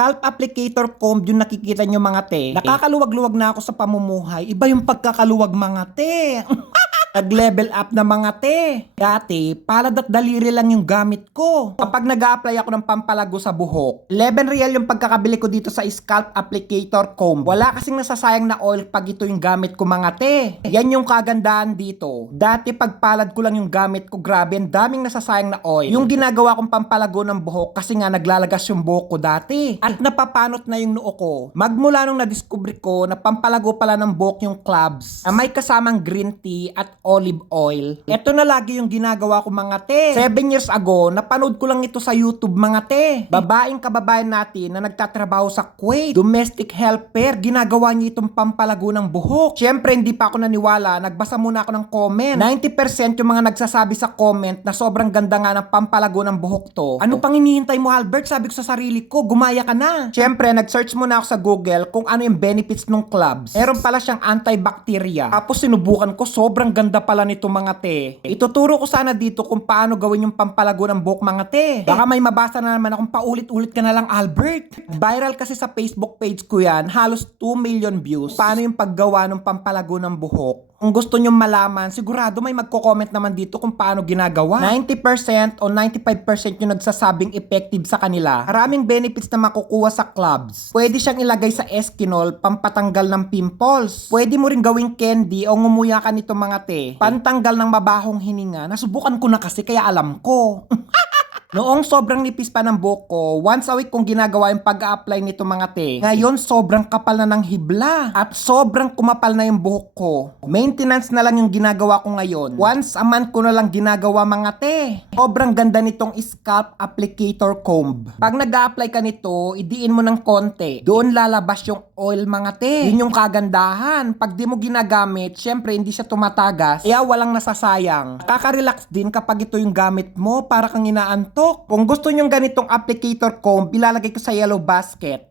scalp applicator comb yung nakikita nyo mga te. Nakakaluwag-luwag na ako sa pamumuhay. Iba yung pagkakaluwag mga te. Nag-level up na mga te. Dati, palad at daliri lang yung gamit ko. Kapag nag-a-apply ako ng pampalago sa buhok, 11 real yung pagkakabili ko dito sa scalp applicator comb. Wala kasing nasasayang na oil pag ito yung gamit ko mga te. Yan yung kagandahan dito. Dati pag palad ko lang yung gamit ko, grabe, ang daming nasasayang na oil. Yung ginagawa kong pampalago ng buhok kasi nga naglalagas yung buhok ko dati. At napapanot na yung noo ko. Magmula nung nadiscover ko na pampalago pala ng buhok yung clubs na may kasamang green tea at olive oil. Ito na lagi yung ginagawa ko mga te. 7 years ago, napanood ko lang ito sa YouTube mga te. Babaeng kababayan natin na nagtatrabaho sa Kuwait. Domestic helper, ginagawa niya itong pampalago ng buhok. Siyempre, hindi pa ako naniwala. Nagbasa muna ako ng comment. 90% yung mga nagsasabi sa comment na sobrang ganda nga ng pampalago ng buhok to. Ano pang hinihintay mo, Albert? Sabi ko sa sarili ko, gumaya ka na. Siyempre, nag-search muna ako sa Google kung ano yung benefits ng clubs. Meron pala siyang antibacteria. Tapos sinubukan ko, sobrang ganda pala nito mga te. Ituturo ko sana dito kung paano gawin yung pampalago ng buhok mga te. Baka may mabasa na naman akong paulit-ulit ka na lang, Albert. Viral kasi sa Facebook page ko yan, halos 2 million views. Paano yung paggawa ng pampalago ng buhok? Kung gusto nyo malaman, sigurado may magko-comment naman dito kung paano ginagawa. 90% o 95% yung nagsasabing effective sa kanila. Maraming benefits na makukuha sa clubs. Pwede siyang ilagay sa Eskinol, pampatanggal ng pimples. Pwede mo rin gawing candy o ngumuya ka nito mga te. Pantanggal ng mabahong hininga. Nasubukan ko na kasi kaya alam ko. Noong sobrang nipis pa ng buhok ko, once a week kong ginagawa yung pag-a-apply nito mga te. Ngayon, sobrang kapal na ng hibla. At sobrang kumapal na yung buhok ko. Maintenance na lang yung ginagawa ko ngayon. Once a month ko na lang ginagawa mga te. Sobrang ganda nitong scalp applicator comb. Pag nag-a-apply ka nito, idiin mo ng konti. Doon lalabas yung oil mga te. Yun yung kagandahan. Pag di mo ginagamit, syempre hindi siya tumatagas. Kaya walang nasasayang. Kaka-relax din kapag ito yung gamit mo para kang inaantok. Kung gusto nyong ganitong applicator comb, ilalagay ko sa yellow basket.